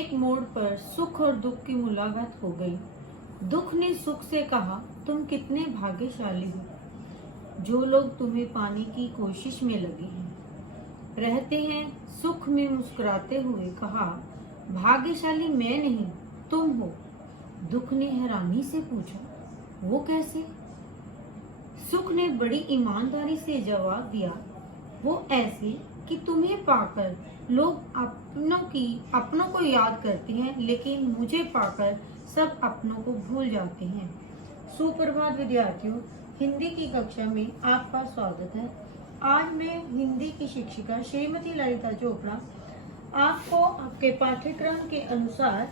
एक मोड़ पर सुख और दुख की मुलाकात हो गई। दुख ने सुख से कहा, तुम कितने भाग्यशाली हो जो लोग तुम्हें पाने की कोशिश में लगे हैं रहते हैं। सुख में मुस्कुराते हुए कहा, भाग्यशाली मैं नहीं तुम हो। दुख ने हैरानी से पूछा, वो कैसे? सुख ने बड़ी ईमानदारी से जवाब दिया, वो ऐसे कि तुम्हें पाकर लोग अपनों को याद करते हैं, लेकिन मुझे पाकर सब अपनों को भूल जाते हैं। सुप्रभात विद्यार्थियों, हिंदी की कक्षा में आपका स्वागत है। आज मैं हिंदी की शिक्षिका श्रीमती ललिता चोपड़ा आपको आपके पाठ्यक्रम के अनुसार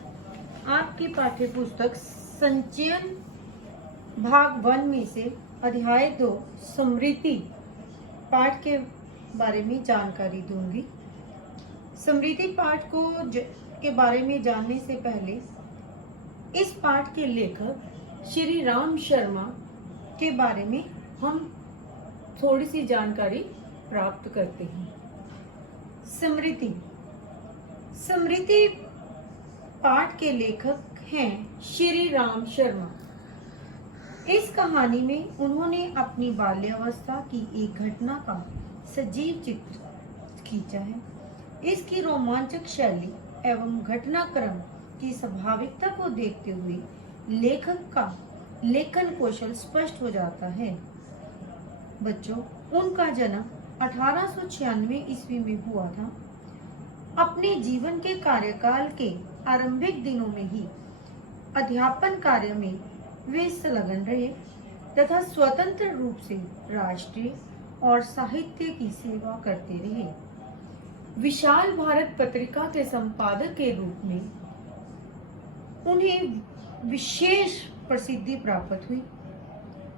आपकी पाठ्य पुस्तक संचयन भाग 1 में से अध्याय 2 स्मृति पाठ के बारे में जानकारी दूंगी। स्मृति पाठ के बारे में जानने से पहले इस पाठ के लेखक श्री राम शर्मा के बारे में हम थोड़ी सी जानकारी प्राप्त करते हैं। स्मृति पाठ के लेखक हैं श्री राम शर्मा। इस कहानी में उन्होंने अपनी बाल्यावस्था की एक घटना का सजीव चित्र खींचा है। इसकी रोमांचक शैली एवं घटनाक्रम की स्वाभाविकता को देखते हुए लेखक का लेखन कौशल स्पष्ट हो जाता है। बच्चों, उनका जन्म 1896 ईस्वी में हुआ था। अपने जीवन के कार्यकाल के आरंभिक दिनों में ही अध्यापन कार्य में वे संलग्न रहे तथा स्वतंत्र रूप से राष्ट्रीय और साहित्य की सेवा करते रहे। विशाल भारत पत्रिका के संपादक के रूप में उन्हें विशेष प्रसिद्धि प्राप्त हुई।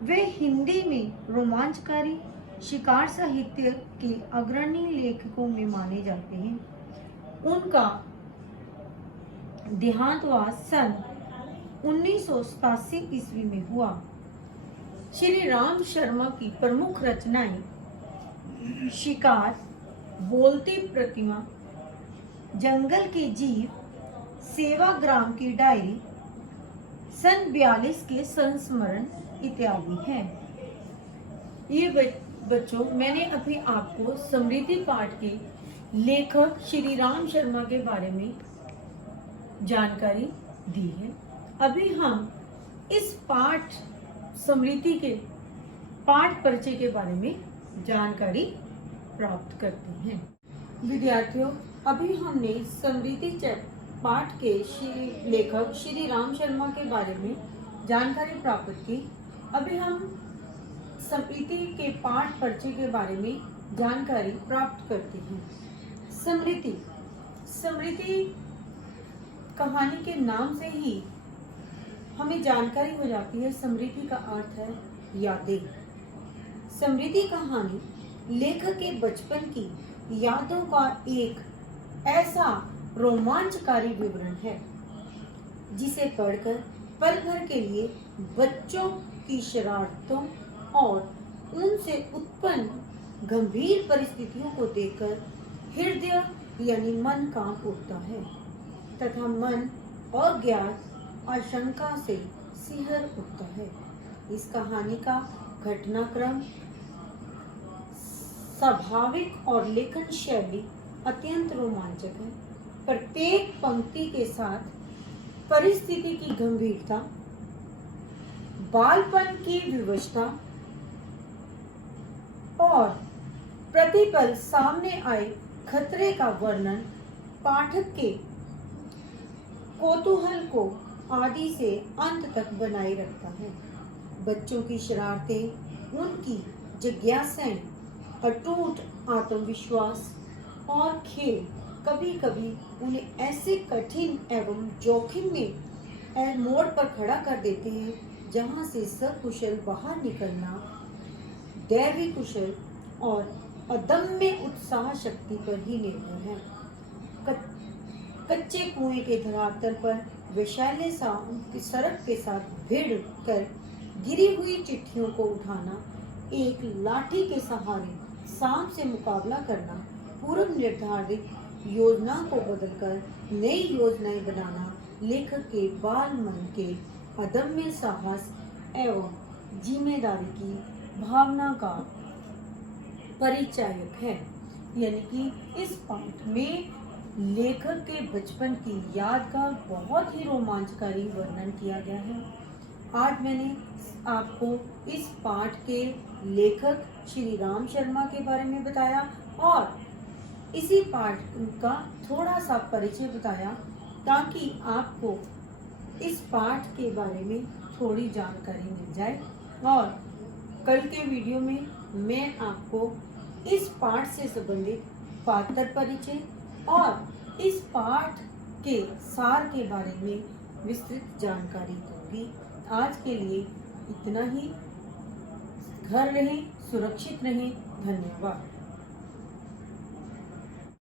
वे हिंदी में रोमांचकारी शिकार साहित्य के अग्रणी लेखकों में माने जाते हैं। उनका देहांतवास सन 1987 ईस्वी में हुआ। श्री राम शर्मा की प्रमुख रचनाएं शिकार, बोलती प्रतिमा, जंगल के जीव, सेवाग्राम की डायरी, सन 42 के संस्मरण इत्यादि हैं। ये बच्चों, मैंने अभी आपको स्मृति पाठ के लेखक श्री राम शर्मा के बारे में जानकारी दी है। अभी हम इस पाठ स्मृति के पाठ परिचय के बारे में जानकारी प्राप्त करते हैं। विद्यार्थियों, अभी हमने स्मृति पाठ के लेखक श्री राम शर्मा के बारे में जानकारी प्राप्त की। अभी हम स्मृति के पाठ परिचय के बारे में जानकारी प्राप्त करते हैं। स्मृति कहानी के नाम से ही हमें जानकारी हो जाती है। स्मृति का अर्थ है यादें। स्मृति कहानी लेखक के बचपन की यादों का एक ऐसा रोमांचकारी विवरण है जिसे पढ़कर पल भर के लिए बच्चों की शरारतों और उनसे उत्पन्न गंभीर परिस्थितियों को देखकर हृदय यानी मन कांप उठता है तथा मन अज्ञात आशंका से सिहर उठता है। इस कहानी का घटनाक्रम स्वाभाविक और लेखन शैली अत्यंत रोमांचक है। प्रत्येक पंक्ति के साथ परिस्थिति की गंभीरता, बालपन की विवशता और प्रतिपल सामने आए खतरे का वर्णन पाठक के कौतूहल को आदि से अंत तक बनाए रखता है। बच्चों की शरारतें, उनकी जिज्ञासाएं, अटूट आत्मविश्वास और खेल कभी कभी उन्हें ऐसे कठिन एवं जोखिम में मोड़ पर खड़ा कर देते हैं जहां से सकुशल बाहर निकलना दैवी कुशल और अदम्य उत्साह शक्ति पर ही निर्भर है। कच्चे कुएं के धरातल पर वैशाल्य सड़क के साथ भिड़ कर गिरी हुई चिट्ठियों को उठाना, एक लाठी के सहारे सांप से मुकाबला करना, पूर्व निर्धारित योजना को बदलकर नई योजनाएं बनाना लेखक के बाल मन के अदम्य साहस एवं जिम्मेदारी की भावना का परिचायक है। यानी कि इस पाठ में लेखक के बचपन की याद का बहुत ही रोमांचकारी वर्णन किया गया है। आज मैंने आपको इस पाठ के लेखक श्री राम शर्मा के बारे में बताया और इसी पाठ का थोड़ा सा परिचय बताया ताकि आपको इस पाठ के बारे में थोड़ी जानकारी मिल जाए। और कल के वीडियो में मैं आपको इस पाठ से संबंधित पात्र परिचय और इस पाठ के सार के बारे में विस्तृत जानकारी दूंगी। आज के लिए इतना ही। घर रहें, सुरक्षित रहें। धन्यवाद।